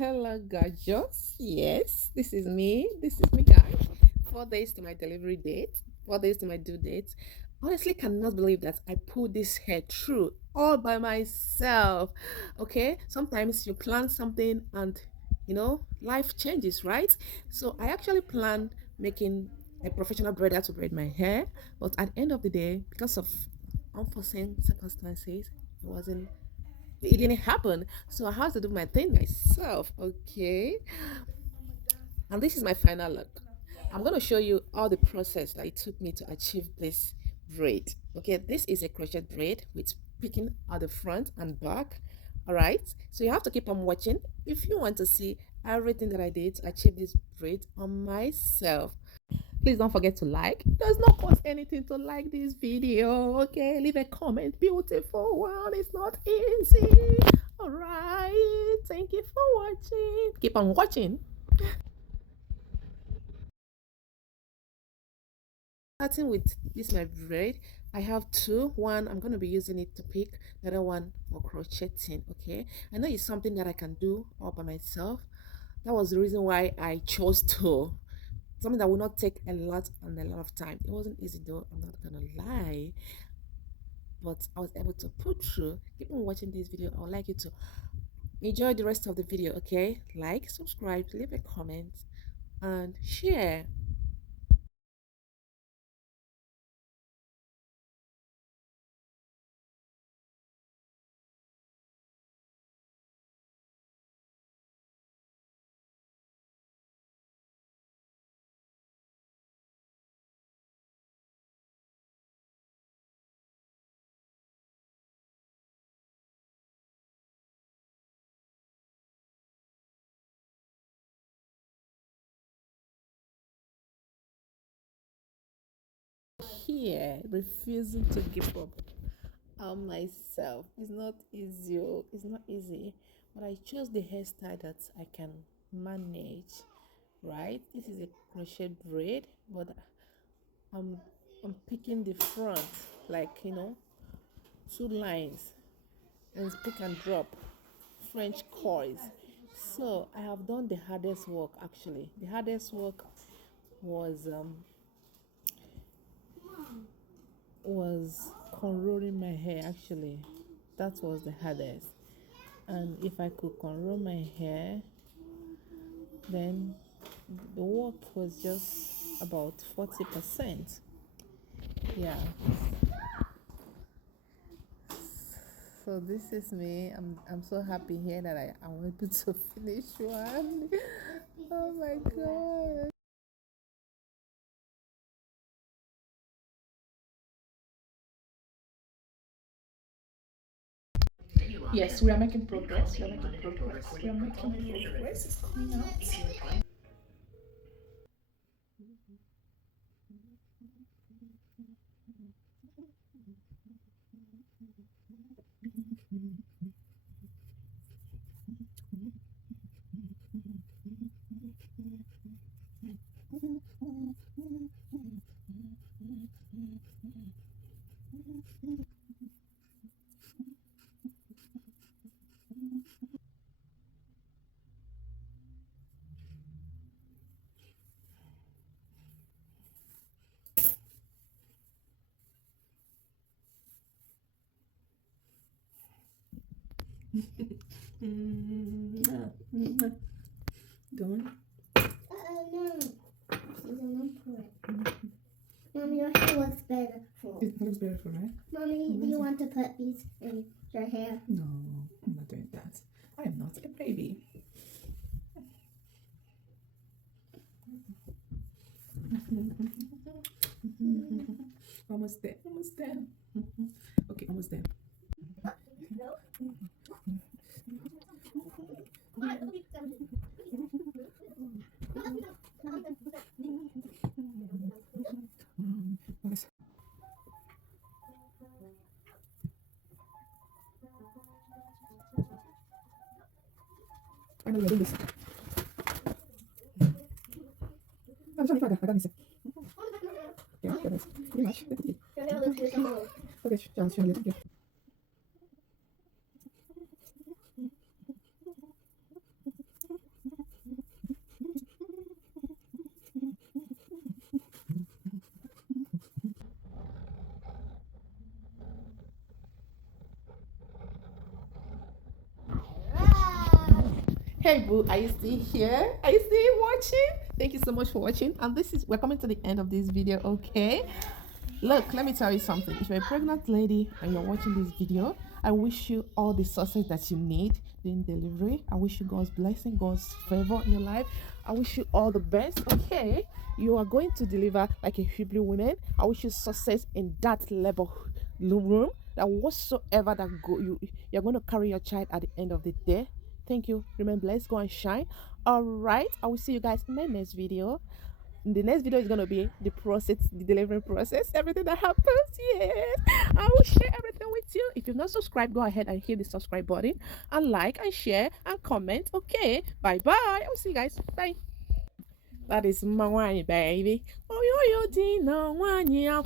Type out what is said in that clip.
Hello, gorgeous. Yes, this is me. This is me, guys. 4 days to my delivery date, 4 days to my due date. Honestly, cannot believe that I pulled this hair through all by myself. Okay, sometimes you plan something and life changes, right? So I actually planned making a professional braider to braid my hair, but at the end of the day, because of unforeseen circumstances, it didn't happen. So I had to do my thing myself. Okay. And this is my final look. I'm going to show you all the process that it took me to achieve this braid. Okay. This is a crochet braid with picking at the front and back. All right. So you have to keep on watching if you want to see everything that I did to achieve this braid on myself. Please don't forget to like. It does not cost anything to like this video. Okay, leave a comment. Beautiful one. It's not easy. All right. Thank you for watching. Keep on watching. Starting with this my braid, I have two. One, I'm going to be using it to pick. The other one for crocheting. Okay, I know it's something that I can do all by myself. That was the reason why I chose to. Something that will not take a lot and a lot of time. It wasn't easy though, I'm not gonna lie, but I was able to put through. Keep on watching this video. I would like you to enjoy the rest of the video. Okay, like, subscribe, leave a comment and share. Here, refusing to give up on myself. It's not easy. It's not easy, but I chose the hairstyle that I can manage. Right, this is a crochet braid, but I'm I'm picking the front, like two lines, and pick and drop French coils. So I have done the hardest work. Actually, the hardest work was was cornrowing my hair. Actually, that was the hardest. And if I could cornrow my hair, then the work was just about 40%. Yeah. So this is me. I'm so happy here that I'm able to finish one. Oh my god. Yes, we are making progress. We are making progress. We are making progress. It's coming out. Done. No. Mommy, your hair looks beautiful. It looks beautiful, right? Mommy, do you want to put these in your hair? No, I'm not doing that. I am not a baby. Almost there. Almost there. Okay, almost there. Finally, we're doing this. I'm sorry, Father. I got this. Yeah, that is pretty much. Okay, Charles, thank you. Hey boo, are you still here? Are you still watching? Thank you so much for watching. And we're coming to the end of this video, okay? Look, let me tell you something. If you're a pregnant lady and you're watching this video, I wish you all the success that you need during delivery. I wish you God's blessing, God's favor in your life. I wish you all the best, okay? You are going to deliver like a Hebrew woman. I wish you success in that level room. That whatsoever that you're going to carry your child at the end of the day. Thank you. Remember, let's go and shine. All right, I will see you guys in my next video. The next video is going to be the process, the delivery process, everything that happens. Yes, I will share everything with you. If you've not subscribed, go ahead and hit the subscribe button and like and share and comment. Okay, bye bye. I will see you guys. Bye. That is my wine, baby. Oh, yo, yo, Dina, wine, yeah,